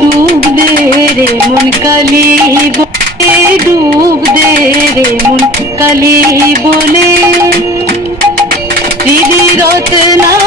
ডুব দে রে মন কালি বলে, ডুব দে রে মন কালি বলে, হৃদি রত্না